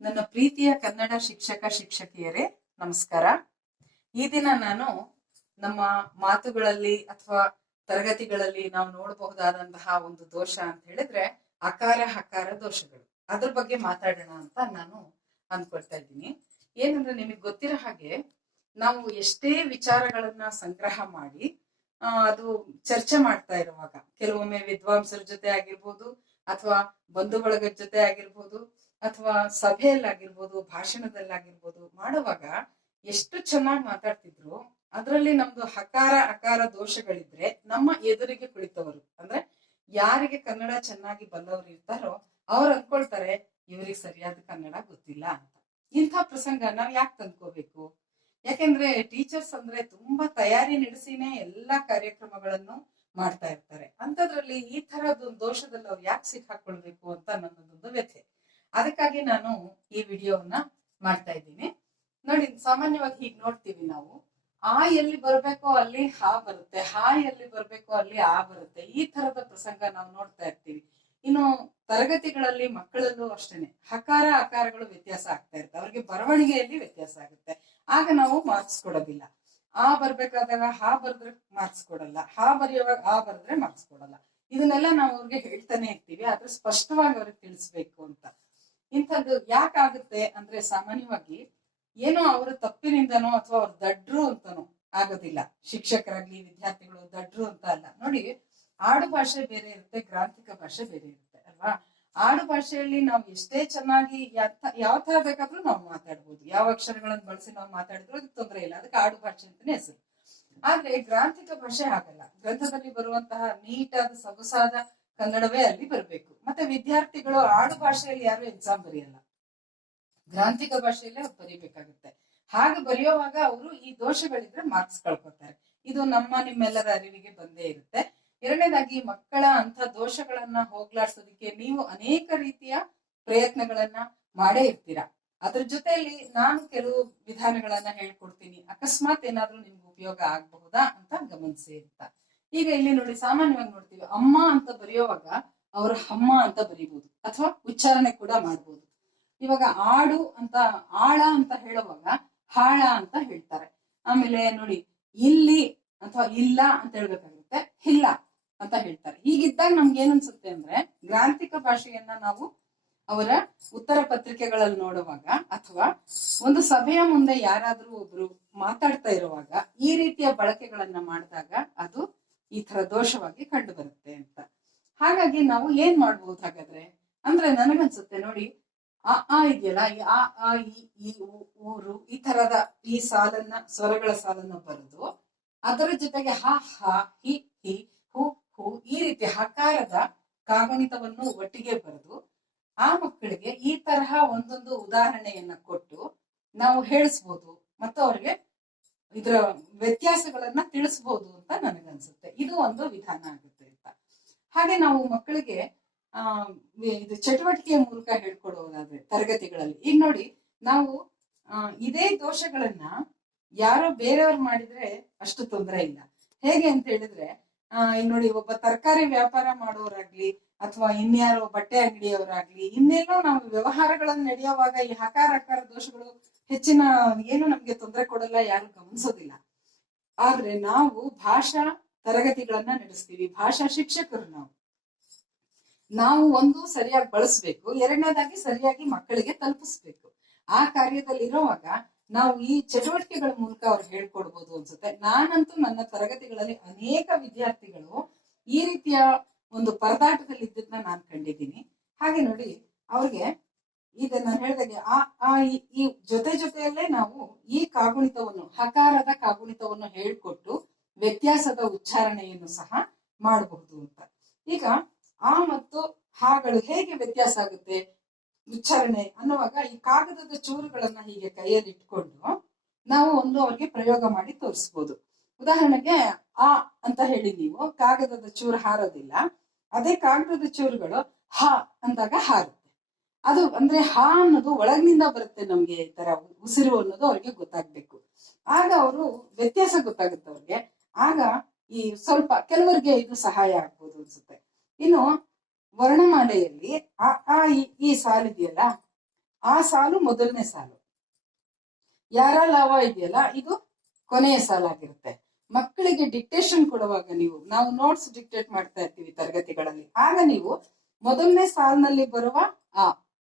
ನನ್ನ ಪ್ರೀತಿಯ ಕನ್ನಡ ಶಿಕ್ಷಕ ಶಿಕ್ಷಕಿಯರೇ, ನಮಸ್ಕಾರ. ಈ ದಿನ ನಾನು ನಮ್ಮ ಮಾತುಗಳಲ್ಲಿ ಅಥವಾ ತರಗತಿಗಳಲ್ಲಿ ನಾವು ನೋಡಬಹುದಾದಂತಹ ಒಂದು ದೋಷ ಅಂತ ಹೇಳಿದ್ರೆ ಅಕಾರ ಹಕಾರ ದೋಷಗಳು. ಅದ್ರ ಬಗ್ಗೆ ಮಾತಾಡೋಣ ಅಂತ ನಾನು ಅಂದ್ಕೊಳ್ತಾ ಇದ್ದೀನಿ. ಏನಂದ್ರೆ ನಿಮಗೆ ಗೊತ್ತಿರೋ ಹಾಗೆ ನಾವು ಎಷ್ಟೇ ವಿಚಾರಗಳನ್ನ ಸಂಗ್ರಹ ಮಾಡಿ ಅದು ಚರ್ಚೆ ಮಾಡ್ತಾ ಇರುವಾಗ, ಕೆಲವೊಮ್ಮೆ ವಿದ್ವಾಂಸರ ಜೊತೆ ಆಗಿರ್ಬೋದು ಅಥವಾ ಬಂಧು ಬಳಗದ ಜೊತೆ ಆಗಿರ್ಬೋದು ಅಥವಾ ಸಭೆಯಲ್ಲಾಗಿರ್ಬೋದು, ಭಾಷಣದಲ್ಲಾಗಿರ್ಬೋದು ಮಾಡುವಾಗ ಎಷ್ಟು ಚೆನ್ನಾಗಿ ಮಾತಾಡ್ತಿದ್ರು, ಅದರಲ್ಲಿ ನಮ್ದು ಹಕಾರ ಅಕಾರ ದೋಷಗಳಿದ್ರೆ ನಮ್ಮ ಎದುರಿಗೆ ಕುಳಿತವರು. ಅಂದ್ರೆ ಯಾರಿಗೆ ಕನ್ನಡ ಚೆನ್ನಾಗಿ ಬಲ್ಲವರು ಇರ್ತಾರೋ ಅವ್ರು ಅನ್ಕೊಳ್ತಾರೆ ಇವ್ರಿಗೆ ಸರಿಯಾದ ಕನ್ನಡ ಗೊತ್ತಿಲ್ಲ ಅಂತ. ಇಂಥ ಪ್ರಸಂಗ ನಾವು ಯಾಕೆ ತಂದ್ಕೋಬೇಕು? ಯಾಕೆಂದ್ರೆ ಟೀಚರ್ಸ್ ಅಂದ್ರೆ ತುಂಬಾ ತಯಾರಿ ನಡೆಸಿನೇ ಎಲ್ಲಾ ಕಾರ್ಯಕ್ರಮಗಳನ್ನು ಮಾಡ್ತಾ ಇರ್ತಾರೆ. ಅಂತದ್ರಲ್ಲಿ ಈ ತರದೊಂದು ದೋಷದಲ್ಲಿ ಅವ್ರು ಯಾಕೆ ಸಿಕ್ಕಾಕೊಳ್ಬೇಕು ಅಂತ ನನ್ನದೊಂದು ವ್ಯಥೆ. ಅದಕ್ಕಾಗಿ ನಾನು ಈ ವಿಡಿಯೋವನ್ನ ಮಾಡ್ತಾ ಇದ್ದೀನಿ. ನೋಡಿ, ಸಾಮಾನ್ಯವಾಗಿ ಹೀಗೆ ನೋಡ್ತೀವಿ ನಾವು. ಆ ಎಲ್ಲಿ ಬರ್ಬೇಕೋ ಅಲ್ಲಿ ಹಾ ಬರುತ್ತೆ, ಹಾ ಎಲ್ಲಿ ಬರ್ಬೇಕೋ ಅಲ್ಲಿ ಆ ಬರುತ್ತೆ. ಈ ತರದ ಪ್ರಸಂಗ ನಾವು ನೋಡ್ತಾ ಇರ್ತೀವಿ. ಇನ್ನು ತರಗತಿಗಳಲ್ಲಿ ಮಕ್ಕಳಲ್ಲೂ ಅಷ್ಟೇನೆ. ಹಕಾರ ಅಕಾರಗಳು ವ್ಯತ್ಯಾಸ ಆಗ್ತಾ ಇರುತ್ತೆ. ಅವ್ರಿಗೆ ಬರವಣಿಗೆಯಲ್ಲಿ ವ್ಯತ್ಯಾಸ ಆಗುತ್ತೆ. ಆಗ ನಾವು ಮಾರ್ಕ್ಸ್ ಕೊಡೋದಿಲ್ಲ. ಆ ಬರ್ಬೇಕಾದಾಗ ಹಾ ಬರೆದ್ರೆ ಮಾರ್ಕ್ಸ್ ಕೊಡಲ್ಲ. ಹಾ ಬರೆಯುವಾಗ ಆ ಬರೆದ್ರೆ ಮಾರ್ಕ್ಸ್ ಕೊಡಲ್ಲ. ಇದನ್ನೆಲ್ಲ ನಾವು ಅವ್ರಿಗೆ ಹೇಳ್ತಾನೆ ಇರ್ತೀವಿ. ಆದ್ರೆ ಸ್ಪಷ್ಟವಾಗಿ ಅವ್ರಿಗೆ ತಿಳಿಸ್ಬೇಕು ಅಂತ. ಇಂಥದ್ದು ಯಾಕಾಗುತ್ತೆ ಅಂದ್ರೆ ಸಾಮಾನ್ಯವಾಗಿ ಏನೋ ಅವರು ತಪ್ಪಿನಿಂದನೋ ಅಥವಾ ಅವ್ರು ದಡ್ರು ಅಂತನೋ ಆಗೋದಿಲ್ಲ. ಶಿಕ್ಷಕರಾಗ್ಲಿ, ವಿದ್ಯಾರ್ಥಿಗಳು ದಡ್ರು ಅಂತ ಅಲ್ಲ. ನೋಡಿ, ಆಡು ಭಾಷೆ ಬೇರೆ ಇರುತ್ತೆ, ಗ್ರಾಂಥಿಕ ಭಾಷೆ ಬೇರೆ ಇರುತ್ತೆ, ಅಲ್ವಾ? ಆಡು ಭಾಷೆಯಲ್ಲಿ ನಾವು ಎಷ್ಟೇ ಚೆನ್ನಾಗಿ ಯಾವ ತರ ಬೇಕಾದ್ರೂ ನಾವು ಮಾತಾಡ್ಬೋದು. ಯಾವ ಅಕ್ಷರಗಳನ್ನು ಬಳಸಿ ನಾವು ಮಾತಾಡಿದ್ರು ಅದಕ್ಕೆ ತೊಂದರೆ ಇಲ್ಲ. ಅದಕ್ಕೆ ಆಡು ಭಾಷೆ ಅಂತಾನೆ ಹೆಸರು. ಆದ್ರೆ ಗ್ರಾಂಥಿಕ ಭಾಷೆ ಆಗಲ್ಲ ಗ್ರಂಥದಲ್ಲಿ ಬರುವಂತಹ ನೀಟಾದ, ಸೊಗಸಾದ ಕನ್ನಡವೇ ಅಲ್ಲಿ ಬರಬೇಕು. ಮತ್ತೆ ವಿದ್ಯಾರ್ಥಿಗಳು ಆಡು ಭಾಷೆಯಲ್ಲಿ ಯಾರು ಎಕ್ಸಾಮ್ ಬರೆಯಲ್ಲ. ಗ್ರಾಂಥಿಕ ಭಾಷೆಯಲ್ಲೇ ಅವ್ರು ಬರೀಬೇಕಾಗುತ್ತೆ. ಹಾಗೆ ಬರೆಯುವಾಗ ಅವರು ಈ ದೋಷಗಳಿದ್ರೆ ಮಾರ್ಕ್ಸ್ ಕಳ್ಕೊತಾರೆ ಇದು ನಮ್ಮ ನಿಮ್ಮೆಲ್ಲರ ಅರಿವಿಗೆ ಬಂದೇ ಇರುತ್ತೆ. ಎರಡನೇದಾಗಿ ಮಕ್ಕಳ ಅಂತ ದೋಷಗಳನ್ನ ಹೋಗ್ಲಾಡ್ಸೋದಕ್ಕೆ ನೀವು ಅನೇಕ ರೀತಿಯ ಪ್ರಯತ್ನಗಳನ್ನ ಮಾಡೇ ಇರ್ತೀರಾ. ಅದ್ರ ಜೊತೆಯಲ್ಲಿ ನಾನು ಕೆಲವು ವಿಧಾನಗಳನ್ನ ಹೇಳ್ಕೊಡ್ತೀನಿ. ಅಕಸ್ಮಾತ್ ಏನಾದ್ರೂ ನಿಮ್ಗೆ ಉಪಯೋಗ ಆಗಬಹುದಾ ಅಂತ ಗಮನಿಸಿ ಅಂತ. ಈಗ ಇಲ್ಲಿ ನೋಡಿ ಸಾಮಾನ್ಯವಾಗಿ ನೋಡ್ತೀವಿ, ಅಮ್ಮ ಅಂತ ಬರೆಯುವಾಗ ಅವರ ಅಮ್ಮ ಅಂತ ಬರೀಬಹುದು ಅಥವಾ ಉಚ್ಚಾರಣೆ ಕೂಡ ಮಾಡ್ಬೋದು. ಇವಾಗ ಆಡು ಅಂತ, ಆಳ ಅಂತ ಹೇಳುವಾಗ ಹಾಳ ಅಂತ ಹೇಳ್ತಾರೆ. ಆಮೇಲೆ ನೋಡಿ, ಇಲ್ಲಿ ಅಥವಾ ಇಲ್ಲ ಅಂತ ಹೇಳ್ಬೇಕಾಗುತ್ತೆ, ಇಲ್ಲ ಅಂತ ಹೇಳ್ತಾರೆ. ಹೀಗಿದ್ದಾಗ ನಮ್ಗೆ ಏನ್ ಅನ್ಸುತ್ತೆ ಅಂದ್ರೆ, ಗ್ರಾಂಥಿಕ ಭಾಷೆಯನ್ನ ನಾವು ಅವರ ಉತ್ತರ ಪತ್ರಿಕೆಗಳಲ್ಲಿ ನೋಡುವಾಗ ಅಥವಾ ಒಂದು ಸಭೆಯ ಮುಂದೆ ಯಾರಾದ್ರೂ ಒಬ್ರು ಮಾತಾಡ್ತಾ ಇರುವಾಗ ಈ ರೀತಿಯ ಬಳಕೆಗಳನ್ನ ಮಾಡಿದಾಗ ಅದು ಈ ತರ ದೋಷವಾಗಿ ಕಂಡು ಬರುತ್ತೆ ಅಂತ. ಹಾಗಾಗಿ ನಾವು ಏನ್ ಮಾಡ್ಬೋದು ಹಾಗಾದ್ರೆ? ಅಂದ್ರೆ ನನಗನ್ಸುತ್ತೆ ನೋಡಿ, ಆ ಆ ಇದೆಯಲ್ಲ, ಈ, ಆ ಆ, ಈ ಊರು, ಈ ತರದ ಈ ಸಾಲನ್ನ, ಸ್ವರಗಳ ಸಾಲನ್ನ ಬರೆದು ಅದರ ಜೊತೆಗೆ ಹ ಹ, ಹಿ ಹಿ, ಹು ಹು ಈ ರೀತಿ ಹಕಾರದ ಕಾಗುಣಿತವನ್ನು ಒಟ್ಟಿಗೆ ಬರೆದು ಆ ಮಕ್ಕಳಿಗೆ ಈ ತರಹ ಒಂದೊಂದು ಉದಾಹರಣೆಯನ್ನ ಕೊಟ್ಟು ನಾವು ಹೇಳಿಸ್ಬೋದು. ಮತ್ತು ಅವ್ರಿಗೆ ಇದರ ವ್ಯತ್ಯಾಸಗಳನ್ನ ತಿಳಿಸ್ಬೋದು ಅಂತ ನನಗನ್ಸುತ್ತೆ. ಇದು ಒಂದು ವಿಧಾನ ಆಗುತ್ತೆ ಅಂತ. ಹಾಗೆ ನಾವು ಮಕ್ಕಳಿಗೆ, ಆ ಇದು ಚಟುವಟಿಕೆಯ ಮೂಲಕ ಹೇಳ್ಕೊಡೋದಾದ್ರೆ ತರಗತಿಗಳಲ್ಲಿ. ಈಗ ನೋಡಿ, ನಾವು ಇದೇ ದೋಷಗಳನ್ನ ಯಾರೋ ಬೇರೆಯವ್ರು ಮಾಡಿದ್ರೆ ಅಷ್ಟು ತೊಂದರೆ ಇಲ್ಲ. ಹೇಗೆ ಅಂತ ಹೇಳಿದ್ರೆ, ಆ ಈಗ ನೋಡಿ ಒಬ್ಬ ತರಕಾರಿ ವ್ಯಾಪಾರ ಮಾಡೋರಾಗ್ಲಿ ಅಥವಾ ಇನ್ಯಾರೋ ಬಟ್ಟೆ ಅಂಗಡಿಯವರಾಗ್ಲಿ ಇನ್ನೇನೋ ನಾವು ವ್ಯವಹಾರಗಳನ್ನ ನಡೆಯುವಾಗ ಈ ಹಕಾರ ಹಕಾರ ದೋಷಗಳು ಹೆಚ್ಚಿನ ಏನು ನಮ್ಗೆ ತೊಂದರೆ ಕೊಡಲ್ಲ, ಯಾರು ಗಮನಿಸೋದಿಲ್ಲ. ಆದ್ರೆ ನಾವು ಭಾಷಾ ತರಗತಿಗಳನ್ನ ನಡೆಸ್ತೀವಿ, ಭಾಷಾ ಶಿಕ್ಷಕರು ನಾವು. ನಾವು ಒಂದು ಸರಿಯಾಗಿ ಬಳಸ್ಬೇಕು, ಎರಡನೇದಾಗಿ ಸರಿಯಾಗಿ ಮಕ್ಕಳಿಗೆ ತಲುಪಿಸ್ಬೇಕು. ಆ ಕಾರ್ಯದಲ್ಲಿ ಇರುವಾಗ ನಾವು ಈ ಚಟುವಟಿಕೆಗಳ ಮೂಲಕ ಅವ್ರು ಹೇಳ್ಕೊಡ್ಬೋದು ಅನ್ಸುತ್ತೆ. ನಾನಂತೂ ನನ್ನ ತರಗತಿಗಳಲ್ಲಿ ಅನೇಕ ವಿದ್ಯಾರ್ಥಿಗಳು ಈ ರೀತಿಯ ಒಂದು ಪರದಾಟದಲ್ಲಿ ಇದ್ದದನ್ನ ನಾನು ಕಂಡಿದ್ದೀನಿ. ಹಾಗೆ ನೋಡಿ, ಅವ್ರಿಗೆ ಈಗ ನಾನು ಹೇಳಿದಾಗೆ ಆ ಆ ಈ- ಜೊತೆ ಜೊತೆಯಲ್ಲೇ ನಾವು ಈ ಕಾಗುಣಿತವನ್ನು, ಹಕಾರದ ಕಾಗುಣಿತವನ್ನು ಹೇಳ್ಕೊಟ್ಟು ವ್ಯತ್ಯಾಸದ ಉಚ್ಚಾರಣೆಯನ್ನು ಸಹ ಮಾಡಬಹುದು ಅಂತ. ಈಗ ಆ ಮತ್ತು ಹಾಗಳು ಹೇಗೆ ವ್ಯತ್ಯಾಸ ಆಗುತ್ತೆ? ಉಚ್ಚಾರಣೆ ಅನ್ನುವಾಗ ಈ ಕಾಗದದ ಚೂರುಗಳನ್ನ ಹೀಗೆ ಕೈಯಲ್ಲಿ ಇಟ್ಕೊಂಡು ನಾವು ಒಂದು ಅವ್ರಿಗೆ ಪ್ರಯೋಗ ಮಾಡಿ ತೋರಿಸ್ಬೋದು. ಉದಾಹರಣೆಗೆ ಆ ಅಂತ ಹೇಳಿ ನೀವು, ಕಾಗದದ ಚೂರು ಹಾರೋದಿಲ್ಲ. ಅದೇ ಕಾಗದದ ಚೂರುಗಳು ಹ ಅಂದಾಗ ಹಾರುತ್ತೆ ಅದು ಅಂದ್ರೆ ಹಾ ಅನ್ನೋದು ಒಳಗಿನಿಂದ ಬರುತ್ತೆ ನಮ್ಗೆ ಈ ತರ ಉಸಿರು ಅನ್ನೋದು ಅವ್ರಿಗೆ ಗೊತ್ತಾಗ್ಬೇಕು. ಆಗ ಅವರು ವ್ಯತ್ಯಾಸ ಗೊತ್ತಾಗುತ್ತೆ ಅವ್ರಿಗೆ. ಆಗ ಈ ಸ್ವಲ್ಪ ಕೆಲವರಿಗೆ ಇದು ಸಹಾಯ ಆಗ್ಬೋದು ಅನ್ಸುತ್ತೆ. ಇನ್ನು ವರ್ಣಮಾಲೆಯಲ್ಲಿ ಆ ಆ ಈ ಸಾಲಿದೆಯಲ್ಲ ಆ ಸಾಲು ಮೊದಲನೇ ಸಾಲು. ಯಾರ ಲಾವ ಇದೆಯಲ್ಲ, ಇದು ಕೊನೆಯ ಸಾಲಾಗಿರುತ್ತೆ. ಮಕ್ಕಳಿಗೆ ಡಿಕ್ಟೇಷನ್ ಕೊಡುವಾಗ ನೀವು, ನಾವು ನೋಟ್ಸ್ ಡಿಕ್ಟೇಟ್ ಮಾಡ್ತಾ ಇರ್ತೀವಿ ತರಗತಿಗಳಲ್ಲಿ. ಆಗ ನೀವು ಮೊದಲನೇ ಸಾಲಿನಲ್ಲಿ ಬರುವ ಆ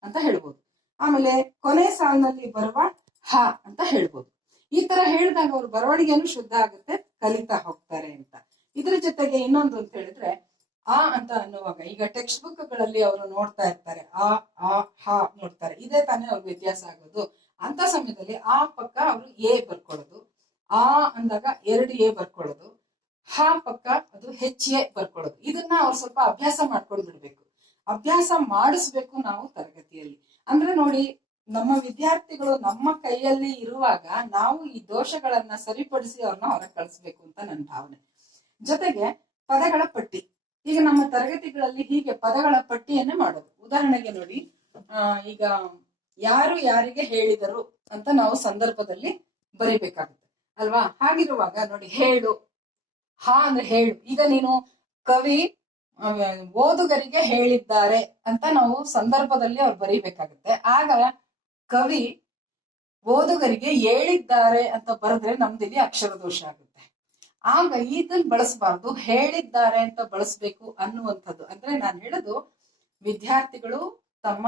ಅಂತ ಹೇಳ್ಬೋದು. ಆಮೇಲೆ ಕೊನೆ ಸಾಲಿನಲ್ಲಿ ಬರುವ ಹ ಅಂತ ಹೇಳ್ಬೋದು. ಈ ತರ ಹೇಳಿದಾಗ ಅವ್ರ ಬರವಣಿಗೆನು ಶುದ್ಧ ಆಗುತ್ತೆ, ಕಲಿತಾ ಹೋಗ್ತಾರೆ ಅಂತ. ಇದ್ರ ಜೊತೆಗೆ ಇನ್ನೊಂದು ಅಂತ ಹೇಳಿದ್ರೆ, ಆ ಅಂತ ಅನ್ನುವಾಗ, ಈಗ ಟೆಕ್ಸ್ಟ್ ಬುಕ್ಗಳಲ್ಲಿ ಅವರು ನೋಡ್ತಾ ಇರ್ತಾರೆ, ಆ ಆ, ಹ ನೋಡ್ತಾರೆ. ಇದೇ ತಾನೇ ಅವ್ರ ವ್ಯತ್ಯಾಸ ಆಗೋದು. ಅಂತ ಸಮಯದಲ್ಲಿ ಆ ಪಕ್ಕ ಅವರು ಎ ಬರ್ಕೊಳ್ಳೋದು. ಆ ಅಂದಾಗ ಎರಡು ಎ ಬರ್ಕೊಳ್ಳೋದು. ಹ ಪಕ್ಕ ಅದು ಹೆಚ್ ಎ ಬರ್ಕೊಳ್ಳೋದು. ಇದನ್ನ ಅವ್ರು ಸ್ವಲ್ಪ ಅಭ್ಯಾಸ ಮಾಡ್ಕೊಂಡು ಬಿಡ್ಬೇಕು ಅಭ್ಯಾಸ ಮಾಡಿಸ್ಬೇಕು ನಾವು ತರಗತಿಯಲ್ಲಿ. ಅಂದ್ರೆ ನೋಡಿ, ನಮ್ಮ ವಿದ್ಯಾರ್ಥಿಗಳು ನಮ್ಮ ಕೈಯಲ್ಲಿ ಇರುವಾಗ ನಾವು ಈ ದೋಷಗಳನ್ನ ಸರಿಪಡಿಸಿ ಅವ್ರನ್ನ ಹೊರಗೆ ಕಳಿಸ್ಬೇಕು ಅಂತ ನನ್ನ ಭಾವನೆ. ಜೊತೆಗೆ ಪದಗಳ ಪಟ್ಟಿ. ಈಗ ನಮ್ಮ ತರಗತಿಗಳಲ್ಲಿ ಹೀಗೆ ಪದಗಳ ಪಟ್ಟಿಯನ್ನೇ ಮಾಡೋದು. ಉದಾಹರಣೆಗೆ ನೋಡಿ, ಆ, ಈಗ ಯಾರು ಯಾರಿಗೆ ಹೇಳಿದರು ಅಂತ ನಾವು ಸಂದರ್ಭದಲ್ಲಿ ಬರಿಬೇಕಾಗುತ್ತೆ. ಅಲ್ವಾ? ಹಾಗಿರುವಾಗ ನೋಡಿ, ಹೇಳು. ಹಾ ಅಂದ್ರೆ ಹೇಳು. ಈಗ ನೀನು ಕವಿ ಓದುಗರಿಗೆ ಹೇಳಿದ್ದಾರೆ ಅಂತ ನಾವು ಸಂದರ್ಭದಲ್ಲಿ ಅವ್ರು ಬರೀಬೇಕಾಗುತ್ತೆ. ಆಗ ಕವಿ ಓದುಗರಿಗೆ ಹೇಳಿದ್ದಾರೆ ಅಂತ ಬರೆದ್ರೆ ನಮ್ದಿಲ್ಲಿ ಅಕ್ಷರ ದೋಷ ಆಗುತ್ತೆ. ಆಗ ಇದನ್ನ ಬಳಸಬಾರ್ದು, ಹೇಳಿದ್ದಾರೆ ಅಂತ ಬಳಸ್ಬೇಕು ಅನ್ನುವಂಥದ್ದು. ಅಂದ್ರೆ ನಾನು ಹೇಳೋದು, ವಿದ್ಯಾರ್ಥಿಗಳು ತಮ್ಮ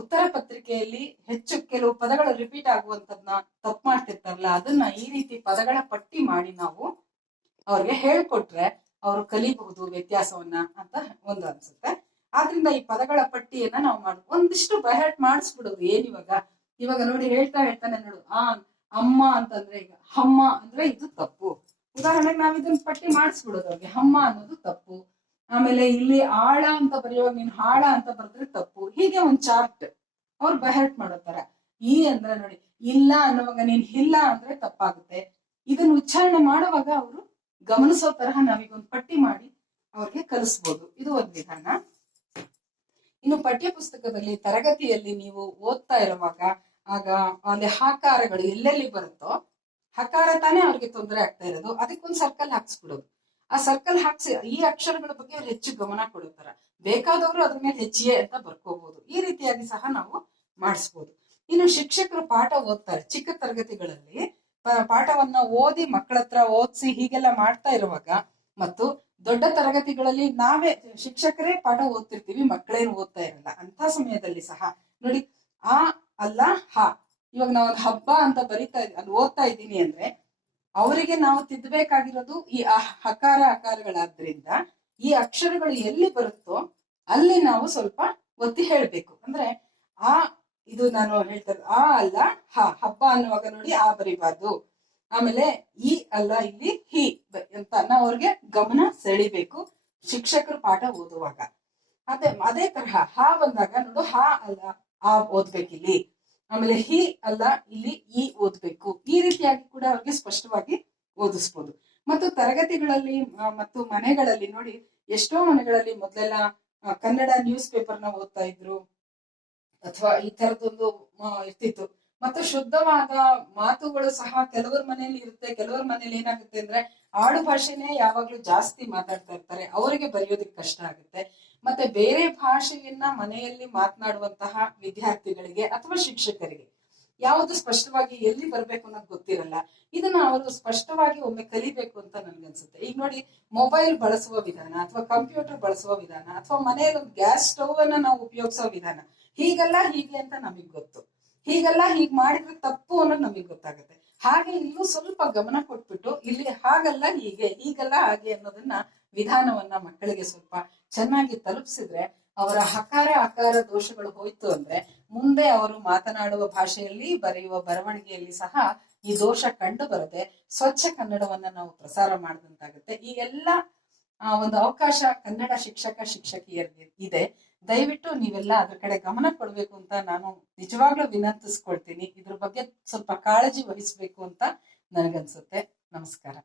ಉತ್ತರ ಪತ್ರಿಕೆಯಲ್ಲಿ ಹೆಚ್ಚು ಕೆಲವು ಪದಗಳು ರಿಪೀಟ್ ಆಗುವಂಥದ್ನ ತಪ್ಪು ಮಾಡ್ತಿರ್ತಾರಲ್ಲ, ಅದನ್ನ ಈ ರೀತಿ ಪದಗಳ ಪಟ್ಟಿ ಮಾಡಿ ನಾವು ಅವ್ರಿಗೆ ಹೇಳ್ಕೊಟ್ರೆ ಅವರು ಕಲಿಬಹುದು ವ್ಯತ್ಯಾಸವನ್ನ ಅಂತ ಒಂದು ಅನ್ಸುತ್ತೆ. ಆದ್ರಿಂದ ಈ ಪದಗಳ ಪಟ್ಟಿಯನ್ನ ನಾವು ಮಾಡ, ಒಂದಿಷ್ಟು ಬಹಟ್ ಮಾಡಿಸ್ಬಿಡೋದು ಏನ್ ಇವಾಗ? ಇವಾಗ ನೋಡಿ ಹೇಳ್ತಾ ಹೇಳ್ತಾನೆ ನೋಡು, ಆ, ಅಮ್ಮ ಅಂತಂದ್ರೆ ಈಗ ಅಮ್ಮ ಅಂದ್ರೆ ಇದು ತಪ್ಪು. ಉದಾಹರಣೆಗೆ ನಾವ್ ಇದನ್ನ ಪಟ್ಟಿ ಮಾಡಿಸ್ಬಿಡೋದು ಅವ್ರಿಗೆ ಅಮ್ಮ ಅನ್ನೋದು ತಪ್ಪು. ಆಮೇಲೆ ಇಲ್ಲಿ ಆಳ ಅಂತ ಬರೆಯುವಾಗ ನೀನು ಹಾಳ ಅಂತ ಬರೆದ್ರೆ ತಪ್ಪು. ಹೀಗೆ ಒಂದ್ ಚಾರ್ಟ್ ಅವ್ರು ಬಹರ್ಟ್ ಮಾಡೋ ತರ ಈ ಅಂದ್ರೆ ನೋಡಿ, ಇಲ್ಲ ಅನ್ನುವಾಗ ನೀನ್ ಇಲ್ಲ ಅಂದ್ರೆ ತಪ್ಪಾಗುತ್ತೆ. ಇದನ್ನ ಉಚ್ಚಾರಣೆ ಮಾಡುವಾಗ ಅವರು ಗಮನಿಸೋ ತರಹ ನಾವೀಗೊಂದು ಪಟ್ಟಿ ಮಾಡಿ ಅವ್ರಿಗೆ ಕಲಿಸ್ಬೋದು. ಇದು ಒಂದು ವಿಧಾನ. ಇನ್ನು ಪಠ್ಯ ಪುಸ್ತಕದಲ್ಲಿ ತರಗತಿಯಲ್ಲಿ ನೀವು ಓದ್ತಾ ಇರುವಾಗ ಆಗ ಅಲ್ಲಿ ಹಾಕಾರಗಳು ಎಲ್ಲೆಲ್ಲಿ ಬರುತ್ತೋ ಹಕಾರ ತಾನೇ ಅವ್ರಿಗೆ ತೊಂದರೆ ಆಗ್ತಾ ಇರೋದು. ಅದಕ್ಕೊಂದು ಸರ್ಕಲ್ ಹಾಕ್ಸ್ಬಿಡೋದು. ಆ ಸರ್ಕಲ್ ಹಾಕ್ಸಿ, ಈ ಅಕ್ಷರಗಳ ಬಗ್ಗೆ ಅವ್ರು ಹೆಚ್ಚು ಗಮನ ಕೊಡುತ್ತಾರ. ಬೇಕಾದವರು ಅದ್ರ ಮೇಲೆ ಹೆಚ್ಚಿಗೆ ಅಂತ ಬರ್ಕೋಬಹುದು ಈ ರೀತಿಯಾಗಿ ಸಹ ನಾವು ಮಾಡಿಸ್ಬೋದು. ಇನ್ನು ಶಿಕ್ಷಕರು ಪಾಠ ಓದ್ತಾರೆ ಚಿಕ್ಕ ತರಗತಿಗಳಲ್ಲಿ. ಪಾಠವನ್ನ ಓದಿ ಮಕ್ಕಳ ಹತ್ರ ಓದಿಸಿ ಹೀಗೆಲ್ಲ ಮಾಡ್ತಾ ಇರುವಾಗ ಮತ್ತು ದೊಡ್ಡ ತರಗತಿಗಳಲ್ಲಿ ನಾವೇ ಶಿಕ್ಷಕರೇ ಪಾಠ ಓದ್ತಿರ್ತೀವಿ ಮಕ್ಕಳೇನು ಓದ್ತಾ ಇರಲ್ಲ. ಅಂತ ಸಮಯದಲ್ಲಿ ಸಹ ನೋಡಿ, ಆ ಅಲ್ಲ, ಹ. ಇವಾಗ ನಾವು ಒಂದು ಹಬ್ಬ ಅಂತ ಬರಿತಾ ಇದ್, ಅಲ್ಲಿ ಓದ್ತಾ ಇದ್ದೀನಿ ಅಂದ್ರೆ ಅವರಿಗೆ ನಾವು ತಿದ್ದಬೇಕಾಗಿರೋದು ಈ ಹಕಾರ ಅಕಾರಗಳಾದ್ರಿಂದ ಈ ಅಕ್ಷರಗಳು ಎಲ್ಲಿ ಬರುತ್ತೋ ಅಲ್ಲಿ ನಾವು ಸ್ವಲ್ಪ ಒತ್ತಿ ಹೇಳ್ಬೇಕು. ಅಂದ್ರೆ ಆ ಇದು ನಾನು ಹೇಳ್ತಾ ಇರೋದು ಆ ಅಲ್ಲ, ಹ, ಹಬ್ಬ ಅನ್ನುವಾಗ ನೋಡಿ ಆ ಬರಿಬಾರ್ದು. ಆಮೇಲೆ ಈ ಅಲ್ಲ ಇಲ್ಲಿ ಹಿ ಅಂತ ನಾವು ಅವ್ರಿಗೆ ಗಮನ ಸೆಳಿಬೇಕು ಶಿಕ್ಷಕರು ಪಾಠ ಓದುವಾಗ. ಮತ್ತೆ ಅದೇ ತರಹ ಹಾ ಬಂದಾಗ ನೋಡು, ಹಾ ಅಲ್ಲ, ಆ ಓದ್ಬೇಕಿಲ್ಲಿ. ಆಮೇಲೆ ಹಿ ಅಲ್ಲ, ಇಲ್ಲಿ ಈ ಓದ್ಬೇಕು. ಈ ರೀತಿಯಾಗಿ ಕೂಡ ಅವ್ರಿಗೆ ಸ್ಪಷ್ಟವಾಗಿ ಓದಿಸ್ಬೋದು. ಮತ್ತು ತರಗತಿಗಳಲ್ಲಿ ಮತ್ತು ಮನೆಗಳಲ್ಲಿ ನೋಡಿ, ಎಷ್ಟೋ ಮನೆಗಳಲ್ಲಿ ಮೊದಲೆಲ್ಲ ಕನ್ನಡ ನ್ಯೂಸ್ ಪೇಪರ್ನ ಓದ್ತಾ ಇದ್ರು. ಅಥವಾ ಈ ತರದೊಂದು ಇರ್ತಿತ್ತು. ಮತ್ತು ಶುದ್ಧವಾದ ಮಾತುಗಳು ಸಹ ಕೆಲವರ ಮನೆಯಲ್ಲಿ ಇರುತ್ತೆ, ಕೆಲವರ ಮನೇಲಿ ಏನಾಗುತ್ತೆ ಅಂದ್ರೆ ಆಡು ಭಾಷೆನೇ ಯಾವಾಗ್ಲೂ ಜಾಸ್ತಿ ಮಾತಾಡ್ತಾ ಇರ್ತಾರೆ. ಅವರಿಗೆ ಬರೆಯೋದಕ್ಕೆ ಕಷ್ಟ ಆಗುತ್ತೆ. ಮತ್ತೆ ಬೇರೆ ಭಾಷೆಯನ್ನ ಮನೆಯಲ್ಲಿ ಮಾತನಾಡುವಂತಹ ವಿದ್ಯಾರ್ಥಿಗಳಿಗೆ ಅಥವಾ ಶಿಕ್ಷಕರಿಗೆ ಯಾವುದು ಸ್ಪಷ್ಟವಾಗಿ ಎಲ್ಲಿ ಬರ್ಬೇಕು ಅನ್ನೋದು ಗೊತ್ತಿರಲ್ಲ. ಇದನ್ನ ಅವರು ಸ್ಪಷ್ಟವಾಗಿ ಒಮ್ಮೆ ಕಲಿಬೇಕು ಅಂತ ನನ್ಗನ್ಸುತ್ತೆ. ಈಗ ನೋಡಿ, ಮೊಬೈಲ್ ಬಳಸುವ ವಿಧಾನ ಅಥವಾ ಕಂಪ್ಯೂಟರ್ ಬಳಸುವ ವಿಧಾನ ಅಥವಾ ಮನೆಯಲ್ಲಿ ಗ್ಯಾಸ್ ಸ್ಟೌವ್ ಅನ್ನ ನಾವು ಉಪಯೋಗಿಸೋ ವಿಧಾನ. ಹೀಗೆಲ್ಲ ಹೀಗೆ ಅಂತ ನಮಗ್ ಗೊತ್ತು. ಹೀಗೆಲ್ಲ ಹೀಗ್ ಮಾಡಿದ್ರೆ ತಪ್ಪು ಅನ್ನೋದು ನಮಗ್ ಗೊತ್ತಾಗುತ್ತೆ. ಹಾಗೆ ಇಲ್ಲೂ ಸ್ವಲ್ಪ ಗಮನ ಕೊಟ್ಬಿಟ್ಟು ಇಲ್ಲಿ ಹಾಗಲ್ಲ ಹೀಗೆ, ಹೀಗಲ್ಲ ಹಾಗೆ ಅನ್ನೋದನ್ನ ವಿಧಾನವನ್ನ ಮಕ್ಕಳಿಗೆ ಸ್ವಲ್ಪ ಚೆನ್ನಾಗಿ ತಲುಪಿಸಿದ್ರೆ ಅವರ ಹಕಾರ ಆಕಾರ ದೋಷಗಳು ಹೋಯ್ತು ಅಂದ್ರೆ ಮುಂದೆ ಅವರು ಮಾತನಾಡುವ ಭಾಷೆಯಲ್ಲಿ, ಬರೆಯುವ ಬರವಣಿಗೆಯಲ್ಲಿ ಸಹ ಈ ದೋಷ ಕಂಡು ಬರದೆ ಸ್ವಚ್ಛ ಕನ್ನಡವನ್ನ ನಾವು ಪ್ರಸಾರ ಮಾಡಿದಂತಾಗುತ್ತೆ. ಈ ಎಲ್ಲ ಒಂದು ಅವಕಾಶ ಕನ್ನಡ ಶಿಕ್ಷಕ ಶಿಕ್ಷಕಿಯರಿಗೆ ಇದೆ. ದಯವಿಟ್ಟು ನೀವೆಲ್ಲ ಅದ್ರ ಕಡೆ ಗಮನ ಕೊಡ್ಬೇಕು ಅಂತ ನಾನು ನಿಜವಾಗ್ಲೂ ವಿನಂತಿಸ್ಕೊಳ್ತೀನಿ. ಇದ್ರ ಬಗ್ಗೆ ಸ್ವಲ್ಪ ಕಾಳಜಿ ವಹಿಸ್ಬೇಕು ಅಂತ ನನಗನ್ಸುತ್ತೆ. ನಮಸ್ಕಾರ.